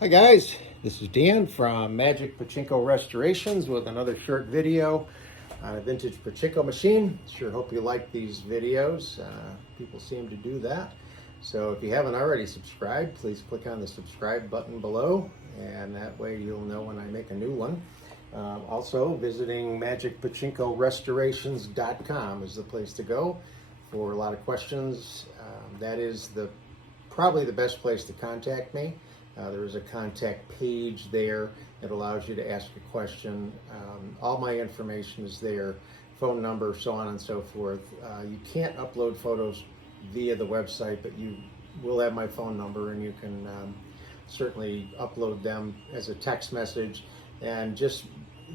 Hi guys, this is Dan from Magic Pachinko Restorations with another short video on a vintage pachinko machine. Sure hope you like these videos. People seem to do that. So if you haven't already subscribed, please click on the subscribe button below, and that way you'll know when I make a new one. Also, visiting magicpachinkorestorations.com is the place to go for a lot of questions. That is probably the best place to contact me. There is a contact page there that allows you to ask a question. All my information is there, phone number, so on and so forth. You can't upload photos via the website, but you will have my phone number, and you can certainly upload them as a text message. And just,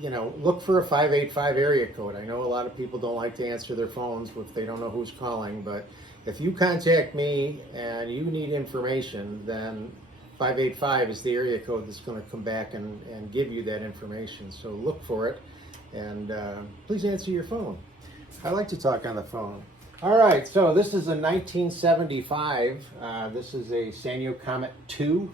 look for a 585 area code. I know a lot of people don't like to answer their phones if they don't know who's calling, but if you contact me and you need information, then 585 is the area code that's going to come back and give you that information. So look for it, and please answer your phone. I like to talk on the phone. All right, so this is a 1975. This is a Sanyo Comet II.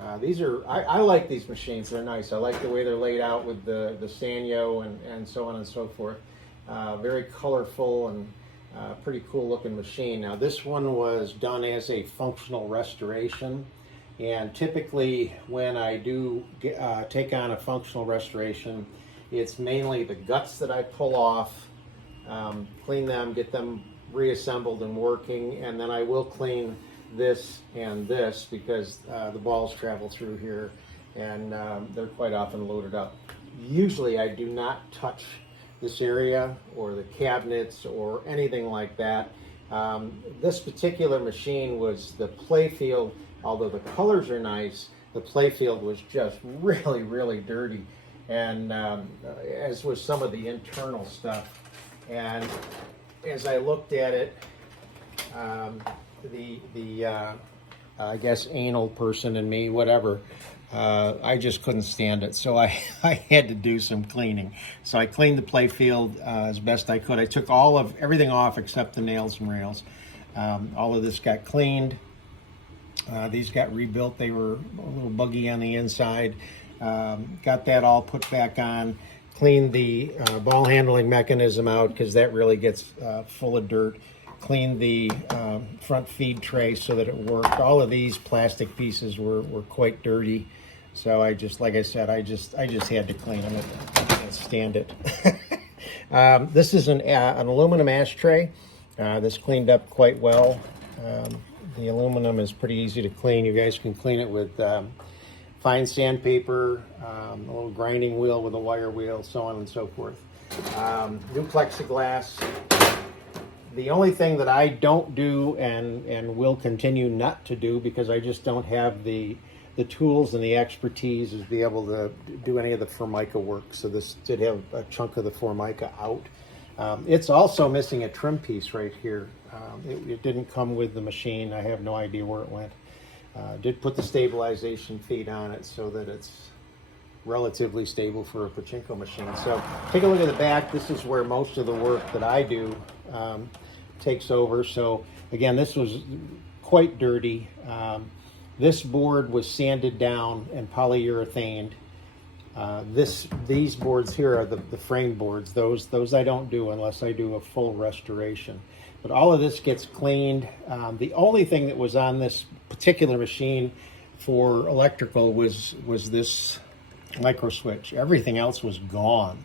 I like these machines. They're nice. I like the way they're laid out with the Sanyo and so on and so forth. Very colorful and pretty cool looking machine. Now this one was done as a functional restoration. And typically when I do take on a functional restoration, it's mainly the guts that I pull off, clean them, get them reassembled and working, and then I will clean this and this because the balls travel through here, and they're quite often loaded up. Usually I do not touch this area or the cabinets or anything like that. This particular machine was the Playfield. Although the colors are nice, the Playfield was just really, really dirty, and as was some of the internal stuff. And as I looked at it, I guess anal person in me, whatever, I just couldn't stand it. So I had to do some cleaning. So I cleaned the Playfield as best I could. I took everything off except the nails and rails. All of this got cleaned. These got rebuilt. They were a little buggy on the inside. Got that all put back on. Cleaned the ball handling mechanism out because that really gets full of dirt. Cleaned the front feed tray so that it worked. All of these plastic pieces were quite dirty. So like I said, I just had to clean them. I can't stand it. This is an aluminum ashtray. This cleaned up quite well. The aluminum is pretty easy to clean. You guys can clean it with fine sandpaper, a little grinding wheel with a wire wheel, so on and so forth. New plexiglass. The only thing that I don't do and will continue not to do, because I just don't have the tools and the expertise, is be able to do any of the Formica work. So this did have a chunk of the Formica out. It's also missing a trim piece right here. It didn't come with the machine. I have no idea where it went. Did put the stabilization feet on it so that it's relatively stable for a pachinko machine. So take a look at the back. This is where most of the work that I do takes over. So again, this was quite dirty. This board was sanded down and polyurethaned. These boards here are the frame boards. Those I don't do unless I do a full restoration. But all of this gets cleaned. The only thing that was on this particular machine for electrical was this micro switch. Everything else was gone.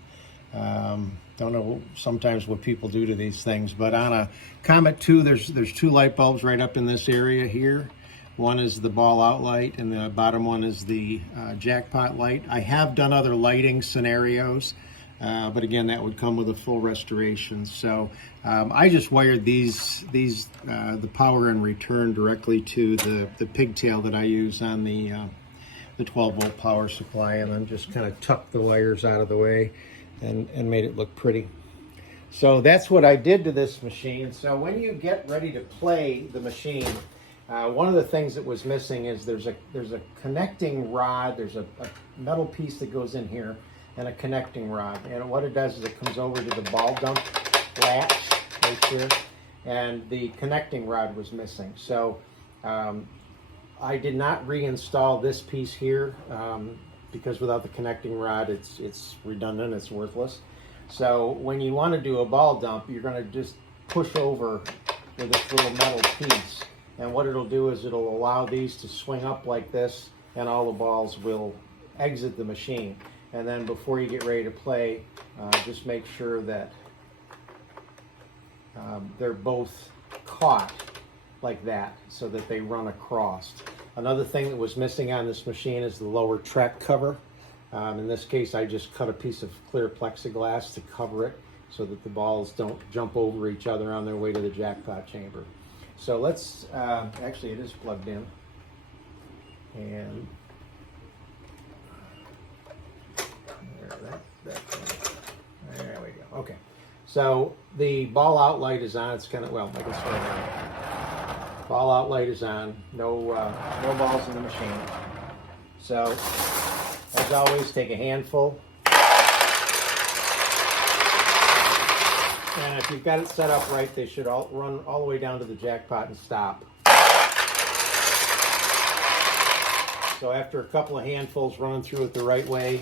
Don't know sometimes what people do to these things, but on a Comet II, there's two light bulbs right up in this area here. One is the ball out light, and the bottom one is the jackpot light. I have done other lighting scenarios, but again, that would come with a full restoration. So I just wired the power and return directly to the pigtail that I use on the 12-volt power supply, and then just kind of tucked the wires out of the way and made it look pretty. So that's what I did to this machine. So when you get ready to play the machine, one of the things that was missing is there's a connecting rod. There's a metal piece that goes in here and a connecting rod. And what it does is it comes over to the ball dump latch right here, and the connecting rod was missing. So I did not reinstall this piece here because without the connecting rod, it's redundant, it's worthless. So when you want to do a ball dump, you're going to just push over with this little metal piece. And what it'll do is it'll allow these to swing up like this, and all the balls will exit the machine. And then before you get ready to play, just make sure that they're both caught like that so that they run across. Another thing that was missing on this machine is the lower track cover. In this case, I just cut a piece of clear plexiglass to cover it so that the balls don't jump over each other on their way to the jackpot chamber. So let's, actually it is plugged in. And there we go. Okay. So the ball out light is on. It's kind of, well, I can slow down. Ball out light is on. No balls in the machine. So, as always, take a handful. And if you've got it set up right, they should all run all the way down to the jackpot and stop. So after a couple of handfuls running through it the right way,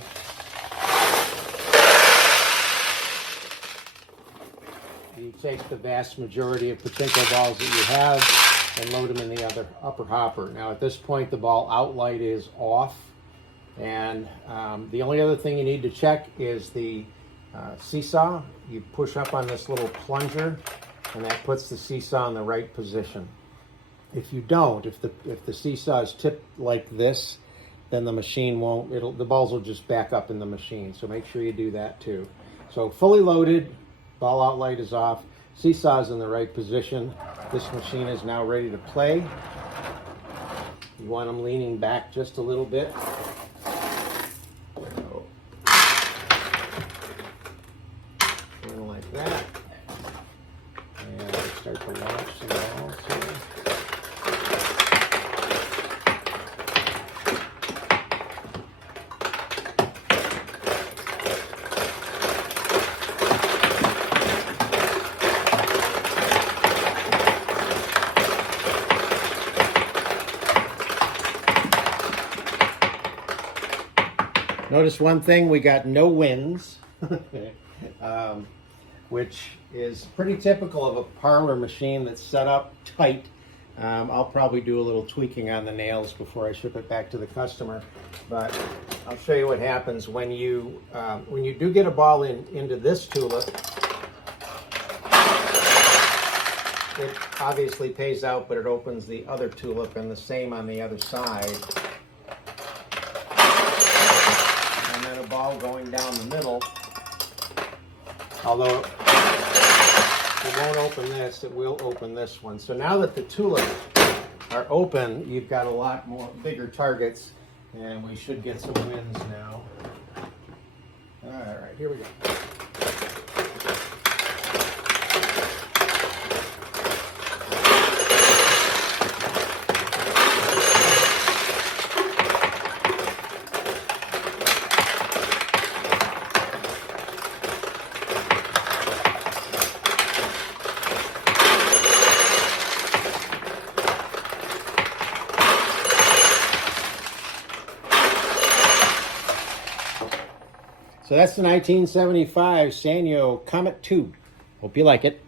you take the vast majority of pachinko balls that you have and load them in the upper hopper. Now at this point the ball out light is off, and the only other thing you need to check is the seesaw. You push up on this little plunger and that puts the seesaw in the right position. If you don't, if the seesaw is tipped like this, then the machine won't, the balls will just back up in the machine. So make sure you do that too. So fully loaded, ball out light is off, seesaw is in the right position. This machine is now ready to play. You want them leaning back just a little bit. Something like that. And start to launch some balls here. Notice one thing, we got no winds, which is pretty typical of a parlor machine that's set up tight. I'll probably do a little tweaking on the nails before I ship it back to the customer, but I'll show you what happens when you do get a ball into this tulip. It obviously pays out, but it opens the other tulip, and the same on the other side. Ball going down the middle, although it won't open this, it will open this one. So now that the tulips are open, you've got a lot more bigger targets, and we should get some wins now. All right, here we go. So that's the 1975 Sanyo Comet II. Hope you like it.